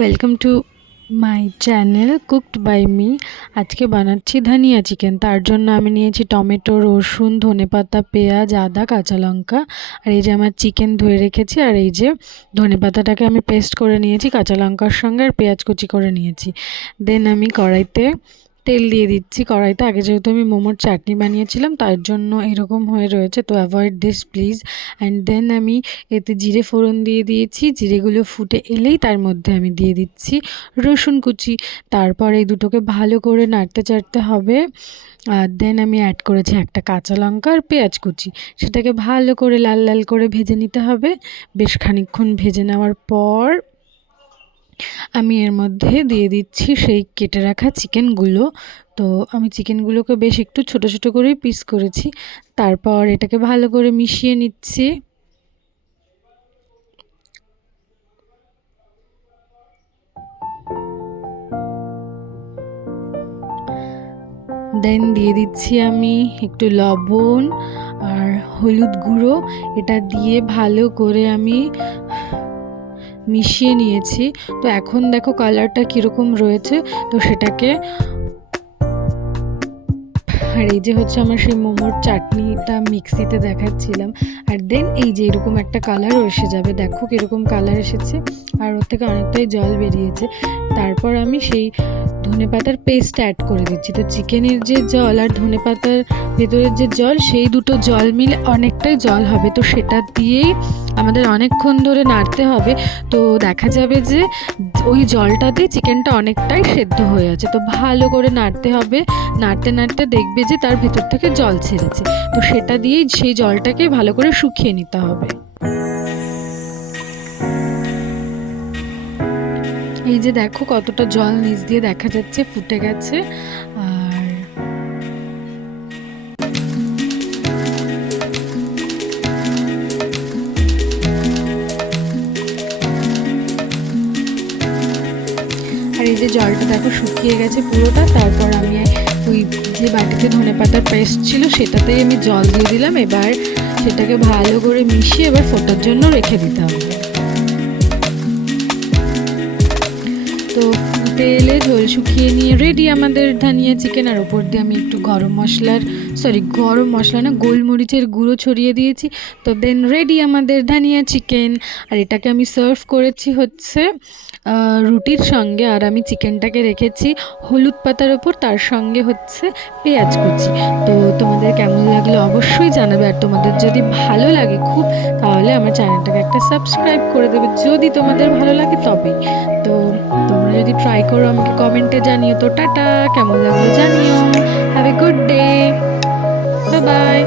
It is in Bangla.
Welcome to my channel cooked by me. আজকে বানাচ্ছি ধনিয়া চিকেন। তার জন্য আমি নিয়েছি টমেটো, রসুন, ধনেপাতা, পেঁয়াজ, আদা, কাঁচা লঙ্কা। আর এই যে আমার চিকেন ধুয়ে রেখেছি। আর এই যে ধনেপাতাটাকে আমি পেস্ট করে নিয়েছি কাঁচা লঙ্কার সঙ্গে, আর পেঁয়াজ কুচি করে নিয়েছি। দেন আমি কড়াইতে তেল দিয়ে দিচ্ছি। কড়াইতে আগে যেহেতু আমি মোমোর চাটনি বানিয়েছিলাম, তার জন্য এরকম হয়ে রয়েছে, তো avoid this please. And then আমি এতে জিরে ফোড়ন দিয়ে দিয়েছি। জিরেগুলো ফুটে এলেই তার মধ্যে আমি দিয়ে দিচ্ছি রসুন কুচি। তারপর এই দুটোকে ভালো করে নাড়তে চাড়তে হবে। আর দেন আমি অ্যাড করেছি একটা কাঁচা লঙ্কা আর পেঁয়াজ কুচি। সেটাকে ভালো করে লাল লাল করে ভেজে নিতে হবে। বেশ খানিকক্ষণ ভেজে নেওয়ার পর আমি এর মধ্যে দিয়ে দিচ্ছি সেই কেটে রাখা চিকেনগুলো। তো আমি চিকেনগুলোকে বেশ একটু ছোট ছোট করেই পিস করেছি। তারপর এটাকে ভালো করে মিশিয়ে নিচ্ছি। দেন দিয়ে দিচ্ছি আমি একটু লবণ আর হলুদ গুঁড়ো। এটা দিয়ে ভালো করে আমি মিশিয়ে নিয়েছি। তো এখন দেখো কালারটা কীরকম রয়েছে। তো সেটাকে, আর এই যে হচ্ছে আমার সেই মোমোর চাটনিটা মিক্সিতে দেখাচ্ছিলাম। আর দেন এই যে এরকম একটা কালারও এসে যাবে, দেখো কীরকম কালার এসেছে, আর ওর থেকে অনেকটাই জল বেরিয়েছে। তারপর আমি সেই ধনেপাতার পেস্ট অ্যাড করে দিচ্ছি। তো চিকেনের যে জল আর ধনেপাতার ভেতরের যে জল, সেই দুটো জল মিলে অনেকটাই জল হবে। তো সেটা দিয়েই আমাদের অনেকক্ষণ ধরে নাড়তে হবে। তো দেখা যাবে যে ওই জলটাতে চিকেনটা অনেকটাই সেদ্ধ হয়ে আছে। তো ভালো করে নাড়তে হবে। নাড়তে নাড়তে দেখবে যে তার ভেতর থেকে জল ছেড়েছে। তো সেটা দিয়েই সেই জলটাকে ভালো করে শুকিয়ে নিতে হবে। এই যে দেখো কতটা জল নিচ দিয়ে দেখা যাচ্ছে, ফুটে গেছে। আর এই যে জলটা দেখো শুকিয়ে গেছে পুরোটা। তারপর আমি ওই যে বাটিতে ধনেপাতার পেস্ট ছিল সেটাতেই আমি জল দিয়ে দিলাম। এবার সেটাকে ভালো করে মিশিয়ে এবার ফোটার জন্য রেখে দিতে হবে। তো ফুটে এলে ঝোল শুকিয়ে নিয়ে রেডি আমাদের ধনিয়া চিকেন। আর ওপর দিয়ে আমি একটু গরম মশলা না, গোলমরিচের গুঁড়ো ছড়িয়ে দিয়েছি। তো দেন রেডি আমাদের ধনিয়া চিকেন। আর এটাকে আমি সার্ভ করেছি হচ্ছে রুটির সঙ্গে। আর আমি চিকেনটাকে রেখেছি হলুদ পাতার ওপর, তার সঙ্গে হচ্ছে পেঁয়াজ কুচি। তো তোমাদের কেমন লাগলো অবশ্যই জানাবে। আর তোমাদের যদি ভালো লাগে খুব, তাহলে আমার চ্যানেলটাকে একটা সাবস্ক্রাইব করে দেবে, যদি তোমাদের ভালো লাগে তবেই। তো তোমরা যদি ট্রাই করো আমাকে কমেন্টে জানিও। তো টাটা, কেমন লাগলো জানিও। Have a good day, bye bye.